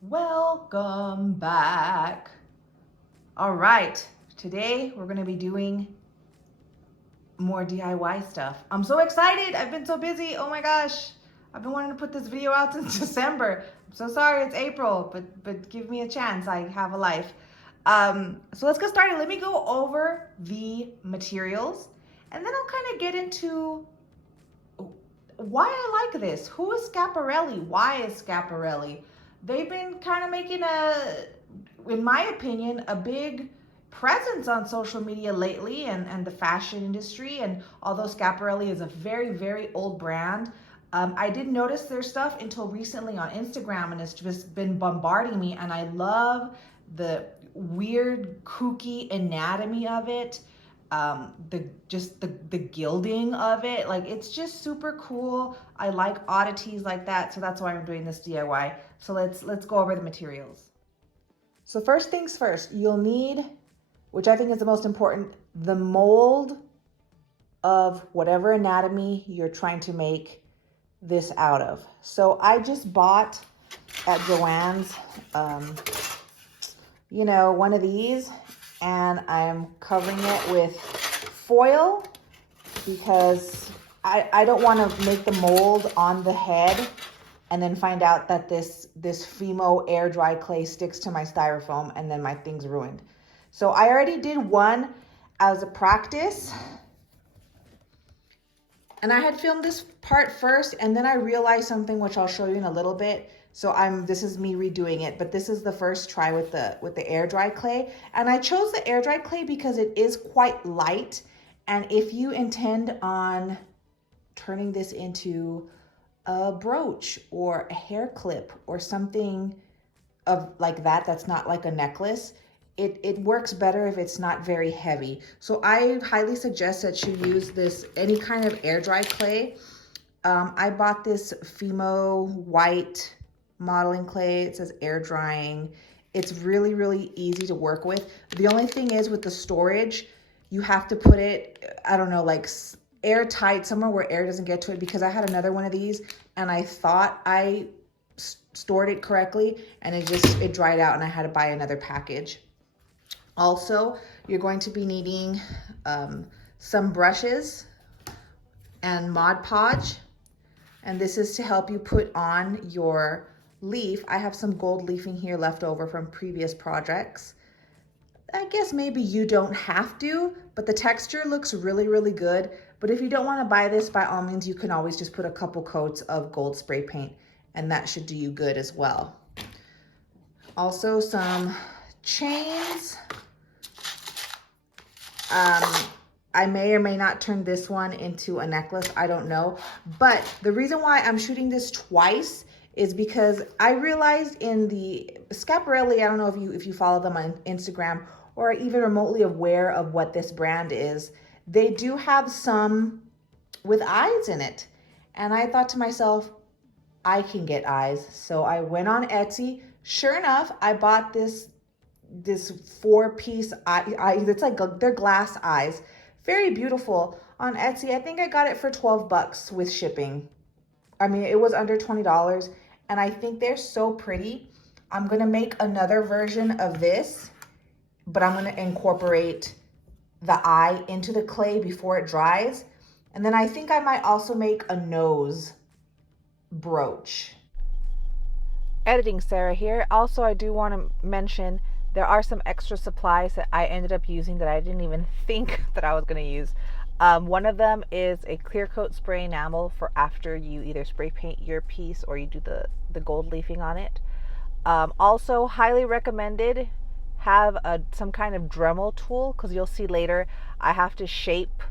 Welcome back. All right, today we're gonna be doing more DIY stuff. I'm so excited. I've been so busy. Oh my gosh. I've been wanting to put this video out since December. I'm so sorry it's April, but give me a chance. I have a life. So let's get started. Let me go over the materials and then I'll kind of get into why I like this. Who is Schiaparelli? Why is Schiaparelli? They've been kind of making in my opinion, a big presence on social media lately and the fashion industry. And although Schiaparelli is a very, very old brand, I didn't notice their stuff until recently on Instagram, and it's just been bombarding me. And I love the weird, kooky anatomy of it. The gilding of it, like it's just super cool. I like oddities like that, so that's why I'm doing this DIY. So let's go over the materials. So first things first, you'll need, which I think is the most important, the mold of whatever anatomy you're trying to make this out of. So I just bought at Joann's, one of these, and I'm covering it with foil because I don't want to make the mold on the head and then find out that this Fimo air dry clay sticks to my styrofoam and then my thing's ruined. So I already did one as a practice, and I had filmed this part first, and then I realized something which I'll show you in a little bit. So this is me redoing it, but this is the first try with the air dry clay. And I chose the air dry clay because it is quite light. And if you intend on turning this into a brooch or a hair clip or something of like that, that's not like a necklace, it works better if it's not very heavy. So I highly suggest that you use any kind of air dry clay. I bought this Fimo white modeling clay. It says air drying. It's really, really easy to work with. The only thing is with the storage, you have to put it, I don't know, like airtight, somewhere where air doesn't get to it, because I had another one of these and I thought I stored it correctly and it dried out and I had to buy another package. Also, you're going to be needing some brushes and Mod Podge, and this is to help you put on your leaf. I have some gold leafing here left over from previous projects. I guess maybe you don't have to, but the texture looks really, really good. But if you don't want to buy this, by all means, you can always just put a couple coats of gold spray paint and that should do you good as well. Also some chains. I may or may not turn this one into a necklace, I don't know. But the reason why I'm shooting this twice is because I realized in the Schiaparelli, I don't know if you follow them on Instagram or even remotely aware of what this brand is, they do have some with eyes in it. And I thought to myself, I can get eyes. So I went on Etsy. Sure enough, I bought this 4-piece eye. It's like they're glass eyes. Very beautiful on Etsy. I think I got it for 12 bucks with shipping. I mean, it was under $20, and I think they're so pretty. I'm gonna make another version of this, but I'm gonna incorporate the eye into the clay before it dries. And then I think I might also make a nose brooch. Editing Sarah here. Also, I do want to mention there are some extra supplies that I ended up using that I didn't even think that I was going to use. One of them is a clear coat spray enamel for after you either spray paint your piece or you do the gold leafing on it. Also, highly recommended, have some kind of Dremel tool, because you'll see later I have to shape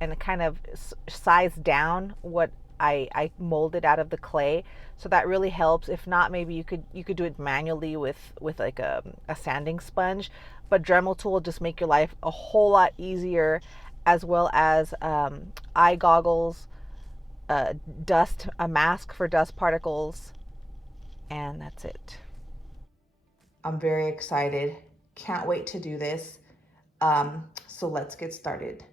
and kind of size down what I molded out of the clay. So that really helps. If not, maybe you could do it manually with like a sanding sponge. But Dremel tool will just make your life a whole lot easier, as well as eye goggles, a mask for dust particles, and that's it. I'm very excited. Can't wait to do this. So let's get started.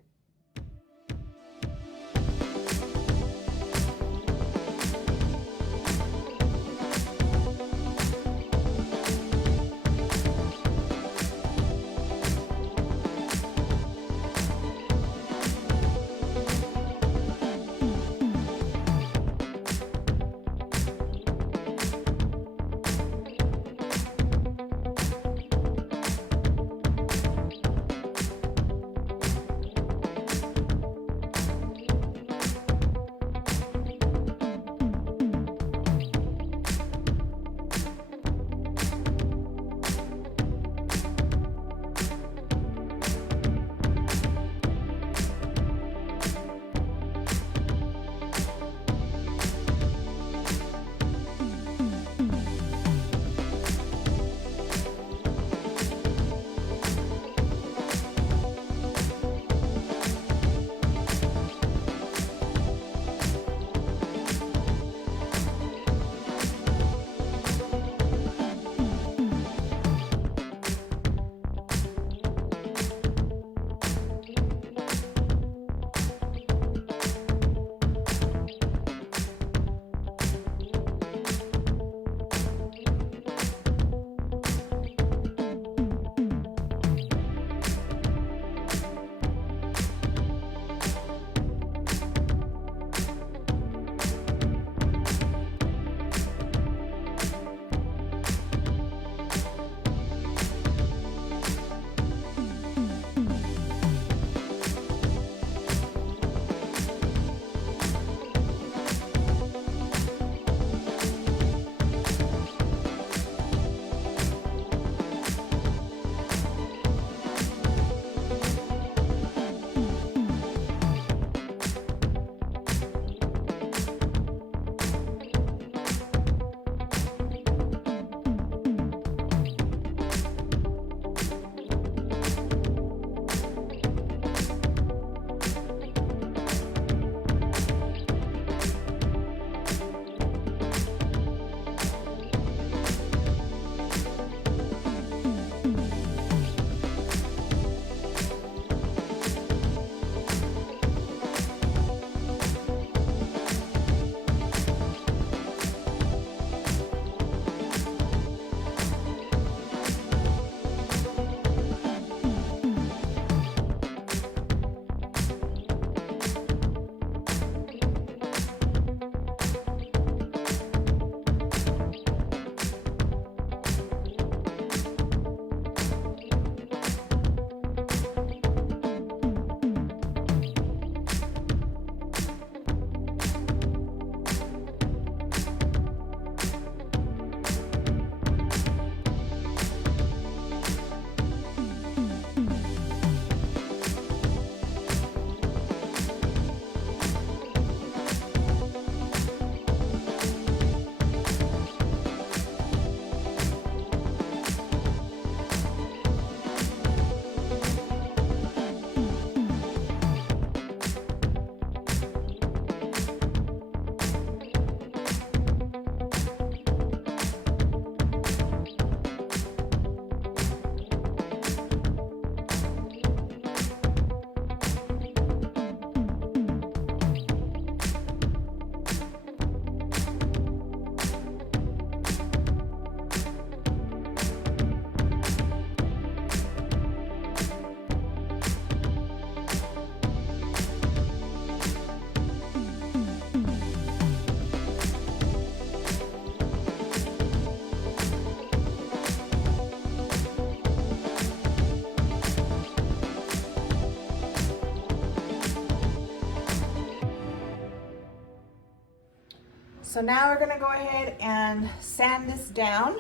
So now we're gonna go ahead and sand this down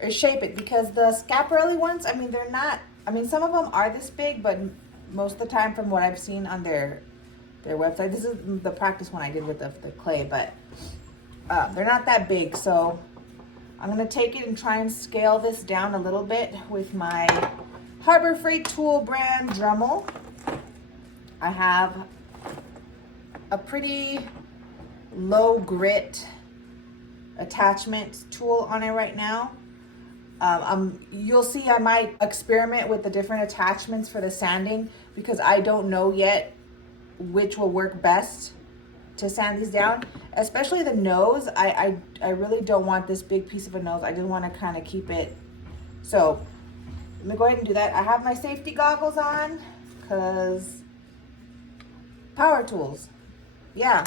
or shape it, because the Schiaparelli ones, I mean, they're not, I mean, some of them are this big, but most of the time from what I've seen on their website, this is the practice one I did with the clay, but they're not that big. So I'm gonna take it and try and scale this down a little bit with my Harbor Freight Tool brand Dremel. I have a pretty low grit attachment tool on it right now. You'll see I might experiment with the different attachments for the sanding, because I don't know yet which will work best to sand these down, especially the nose. I really don't want this big piece of a nose. I just want to kind of keep it. So let me go ahead and do that. I have my safety goggles on because power tools. Yeah.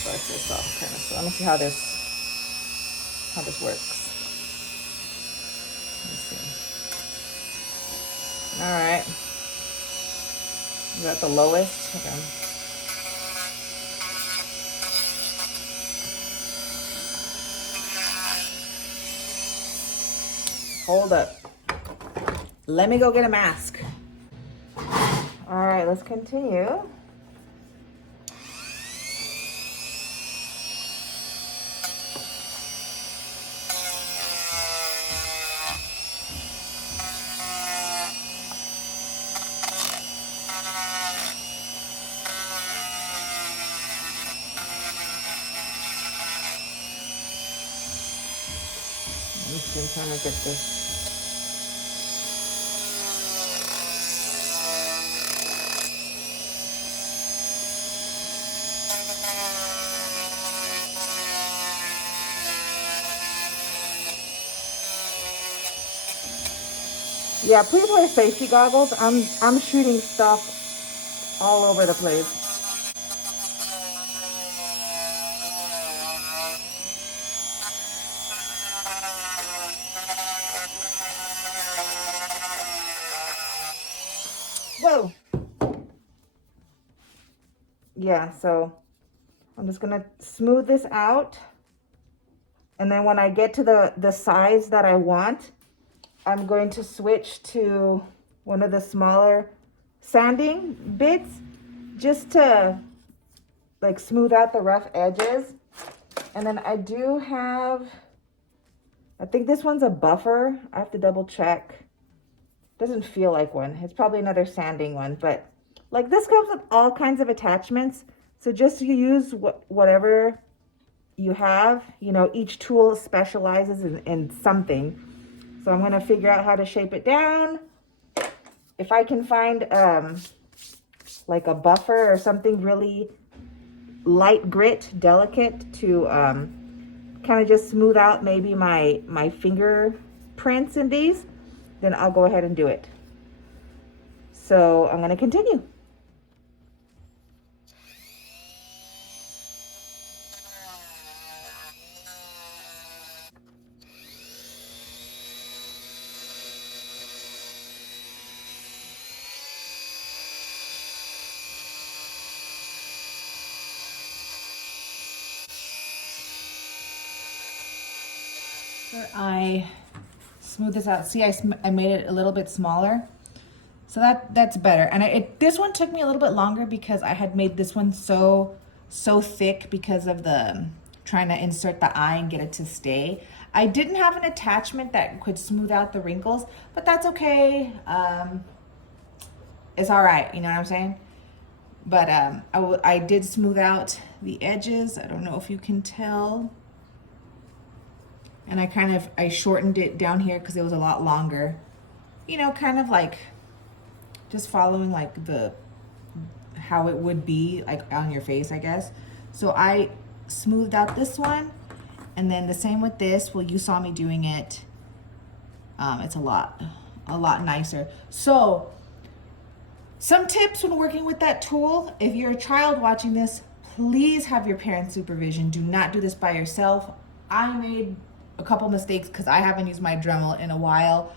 Start this off kind of. So let me see how this works. Let's see. All right. Is that the lowest? Okay. Hold up. Let me go get a mask. All right, let's continue. I'm trying to get this. Yeah, please wear safety goggles. I'm shooting stuff all over the place. Whoa. Yeah, so I'm just gonna smooth this out. And then when I get to the size that I want, I'm going to switch to one of the smaller sanding bits just to like smooth out the rough edges. And then I do have, I think this one's a buffer. I have to double check. Doesn't feel like one. It's probably another sanding one, but like this comes with all kinds of attachments. So just use whatever you have. You know, each tool specializes in something. So I'm gonna figure out how to shape it down. If I can find like a buffer or something really light grit, delicate to kind of just smooth out maybe my fingerprints in these, then I'll go ahead and do it. So I'm gonna continue. I smooth this out. See, I made it a little bit smaller, so that's better. And this one took me a little bit longer because I had made this one so thick because of the trying to insert the eye and get it to stay. I didn't have an attachment that could smooth out the wrinkles, but that's okay. It's all right, you know what I'm saying? But I did smooth out the edges. I don't know if you can tell. And I shortened it down here because it was a lot longer. You know, kind of like just following like how it would be like on your face, I guess. So I smoothed out this one, and then the same with this. Well, you saw me doing it. It's a lot nicer. So some tips when working with that tool. If you're a child watching this, please have your parents' supervision. Do not do this by yourself. I made a couple mistakes because I haven't used my Dremel in a while.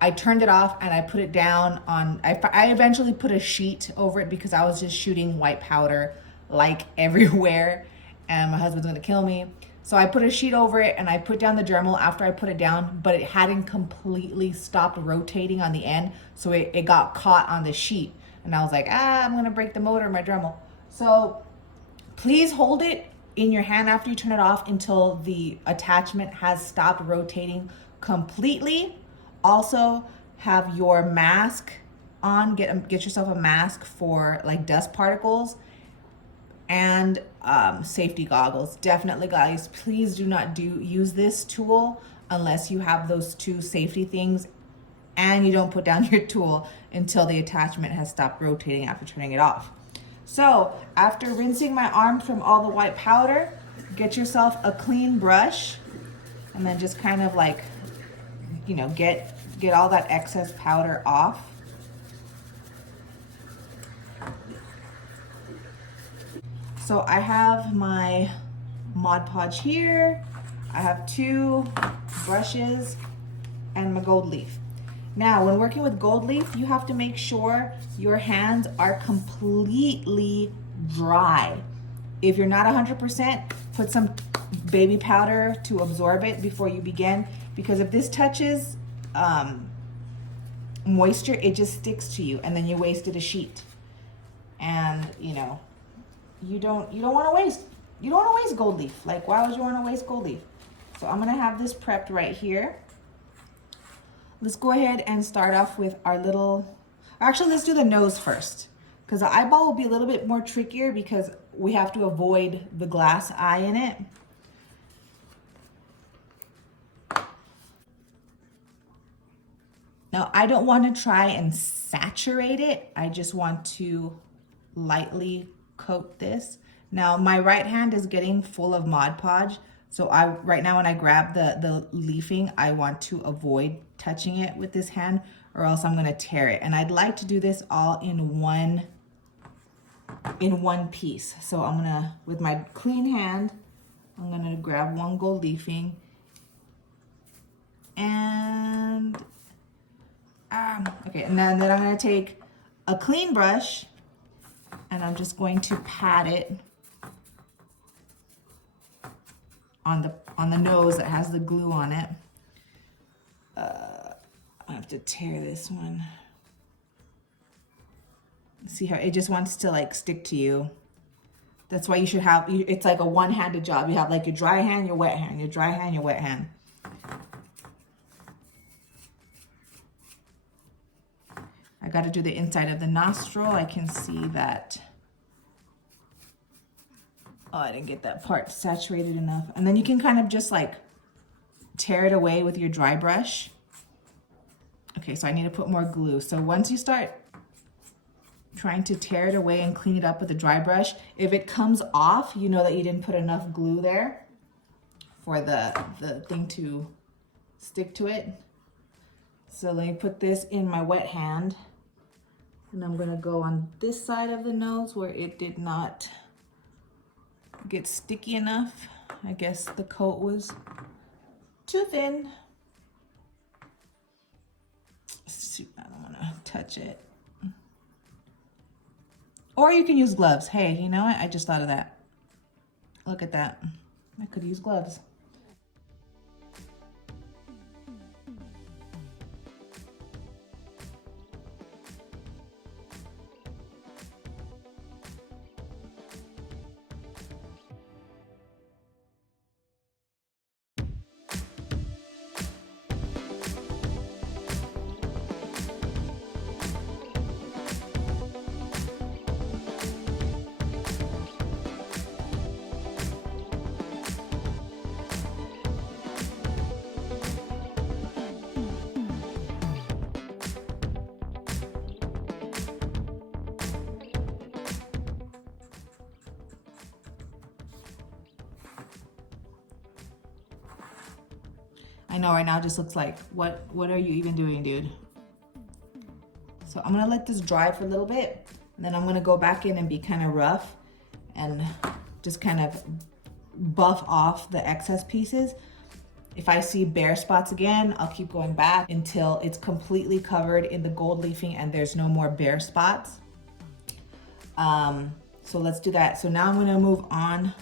I turned it off and I put it down on, I eventually put a sheet over it because I was just shooting white powder like everywhere and my husband's gonna kill me. So I put a sheet over it and I put down the Dremel after I put it down, but it hadn't completely stopped rotating on the end. So it got caught on the sheet. And I was like, I'm gonna break the motor of my Dremel. So please hold it in your hand after you turn it off until the attachment has stopped rotating completely. Also have your mask on, get yourself a mask for like dust particles, and safety goggles. Definitely, guys, please do not use this tool unless you have those two safety things and you don't put down your tool until the attachment has stopped rotating after turning it off. So after rinsing my arm from all the white powder, get yourself a clean brush and then just kind of like, you know, get all that excess powder off. So I have my Mod Podge here. I have 2 brushes and my gold leaf. Now, when working with gold leaf, you have to make sure your hands are completely dry. If you're not 100%, put some baby powder to absorb it before you begin, because if this touches moisture, it just sticks to you and then you wasted a sheet. And you know, you don't want to waste gold leaf. Like, why would you want to waste gold leaf? So I'm gonna have this prepped right here. Let's go ahead and start off with our little, actually let's do the nose first, because the eyeball will be a little bit more trickier because we have to avoid the glass eye in it. Now, I don't want to try and saturate it. I just want to lightly coat this. Now, my right hand is getting full of Mod Podge. So right now when I grab the leafing, I want to avoid touching it with this hand or else I'm gonna tear it. And I'd like to do this all in one piece. So I'm gonna, with my clean hand, I'm gonna grab one gold leafing and okay, and then I'm gonna take a clean brush and I'm just going to pat it on the nose that has the glue on it. I have to tear this one. See how it just wants to like stick to you. That's why you should have, it's like a one-handed job. You have like your dry hand, your wet hand, your dry hand, your wet hand. I got to do the inside of the nostril. I can see that. Oh, I didn't get that part saturated enough. And then you can kind of just like tear it away with your dry brush. Okay, so I need to put more glue. So once you start trying to tear it away and clean it up with a dry brush, if it comes off, you know that you didn't put enough glue there for the thing to stick to it. So let me put this in my wet hand. And I'm gonna go on this side of the nose where it did not get sticky enough. I guess the coat was too thin. I don't wanna touch it. Or you can use gloves. Hey, you know what? I just thought of that. Look at that. I could use gloves. I know right now it just looks like, what are you even doing, dude? So I'm gonna let this dry for a little bit, and then I'm gonna go back in and be kind of rough and just kind of buff off the excess pieces. If I see bare spots again, I'll keep going back until it's completely covered in the gold leafing and there's no more bare spots. So let's do that. So now I'm gonna move on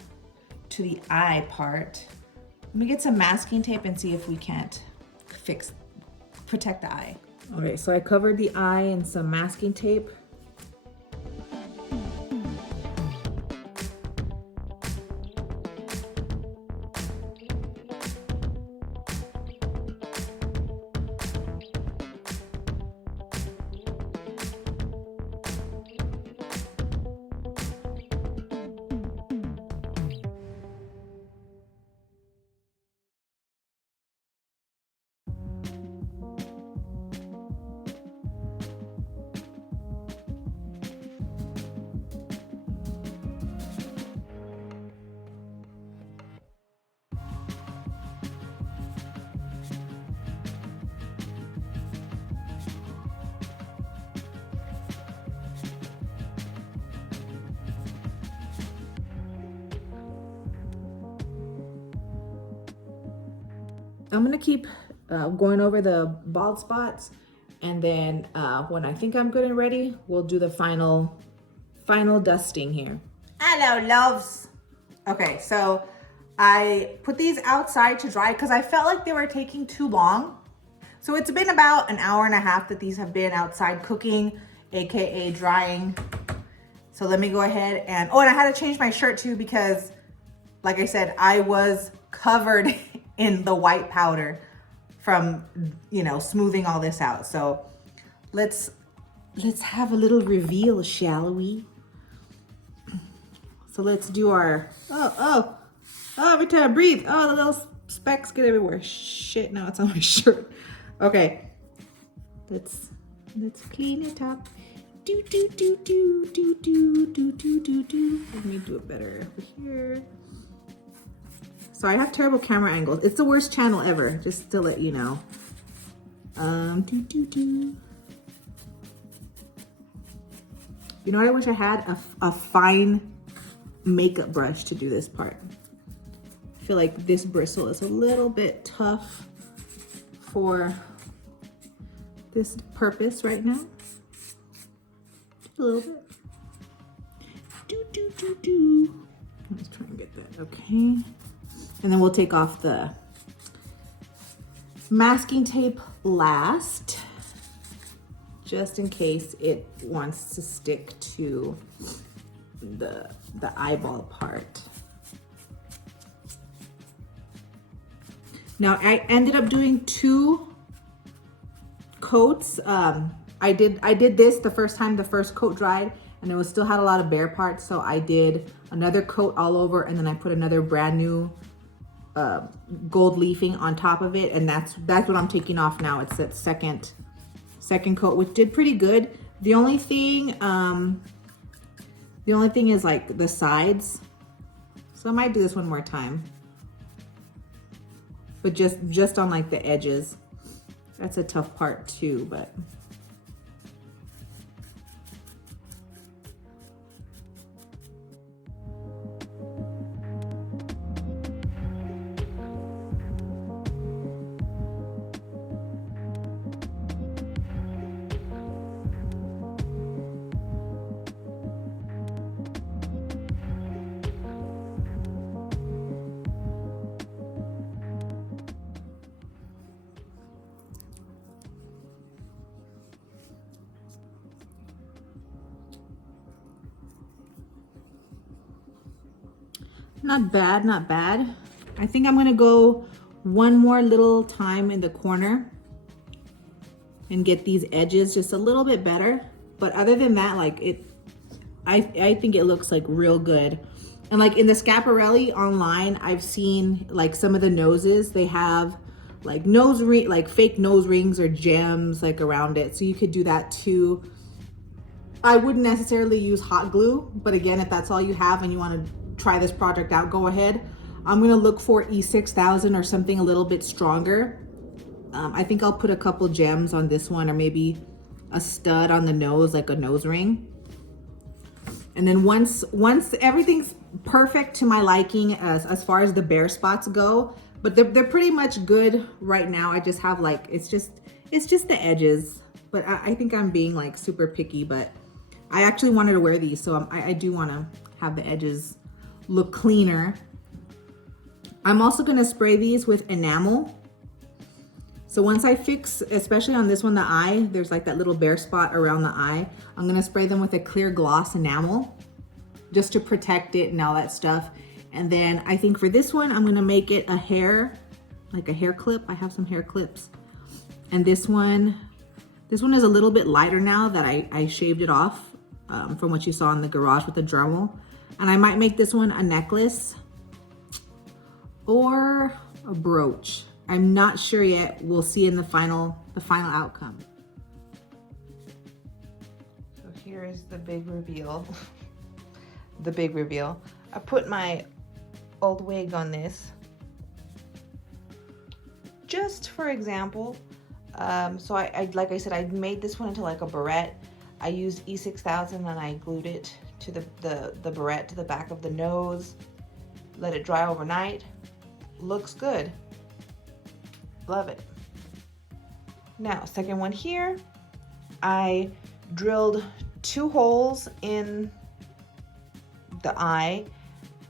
to the eye part. Let me get some masking tape and see if we can't protect the eye. Okay, so I covered the eye in some masking tape. I'm gonna keep going over the bald spots, and then when I think I'm good and ready, we'll do the final dusting here. Hello, loves. Okay, so I put these outside to dry because I felt like they were taking too long. So it's been about an hour and a half that these have been outside cooking, AKA drying. So let me go ahead and, oh, and I had to change my shirt too because, like I said, I was covered in the white powder from, you know, smoothing all this out. So let's have a little reveal, shall we? So let's do our, oh, every time I breathe, oh, the little specks get everywhere. Shit, now it's on my shirt. Okay, let's clean it up. Do. Let me do it better over here. So I have terrible camera angles. It's the worst channel ever, just to let you know. You know what I wish I had? A fine makeup brush to do this part. I feel like this bristle is a little bit tough for this purpose right now. A little bit. Let's try and get that, okay. And then we'll take off the masking tape last, just in case it wants to stick to the eyeball part. Now I ended up doing 2 coats. I did this the first time the first coat dried, and it still had a lot of bare parts, so I did another coat all over, and then I put another brand new gold leafing on top of it, and that's what I'm taking off now. It's that second coat, which did pretty good. The only thing is like the sides, so I might do this one more time, but just on like the edges. That's a tough part too, but not bad, not bad. I think I'm gonna go one more little time in the corner and get these edges just a little bit better. But other than that, like I think it looks like real good. And like in the Schiaparelli online, I've seen like some of the noses, they have like fake nose rings or gems like around it. So you could do that too. I wouldn't necessarily use hot glue, but again, if that's all you have and you want to try this project out, go ahead. I'm gonna look for E6000 or something a little bit stronger. I think I'll put a couple gems on this one, or maybe a stud on the nose, like a nose ring. And then once everything's perfect to my liking as far as the bare spots go, but they're pretty much good right now. I just have like, it's just the edges, but I think I'm being like super picky, but I actually wanted to wear these. So I do want to have the edges look cleaner. I'm also going to spray these with enamel. So once I fix, especially on this one, the eye, there's like that little bare spot around the eye. I'm going to spray them with a clear gloss enamel just to protect it and all that stuff. And then I think for this one, I'm going to make it a hair, like a hair clip. I have some hair clips. And this one is a little bit lighter now that I shaved it off from what you saw in the garage with the Dremel. And I might make this one a necklace or a brooch. I'm not sure yet. We'll see in the final outcome. So here is the big reveal. The big reveal. I put my old wig on this just for example. So I like I said, I made this one into like a barrette. I used E6000 and I glued it to the barrette to the back of the nose. Let it dry overnight. Looks good. Love it. Now, second one here, I drilled 2 holes in the eye.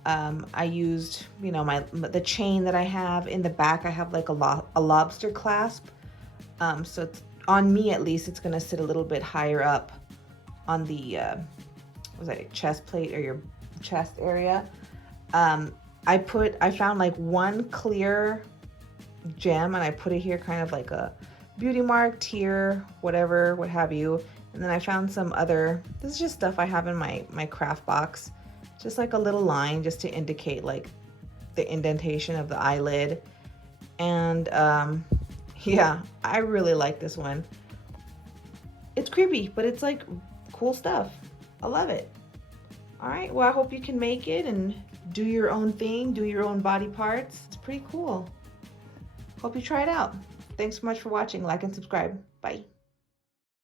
I used, you know, the chain that I have in the back. I have like a lobster clasp. So it's, on me at least, it's gonna sit a little bit higher up on the, was that a chest plate or your chest area? I found like one clear gem and I put it here, kind of like a beauty mark, tear, whatever, what have you. And then I found some other, this is just stuff I have in my craft box. Just like a little line just to indicate like the indentation of the eyelid. And yeah, I really like this one. It's creepy, but it's like cool stuff. I love it. All right, well, I hope you can make it and do your own thing, do your own body parts. It's pretty cool. Hope you try it out. Thanks so much for watching. Like and subscribe. Bye.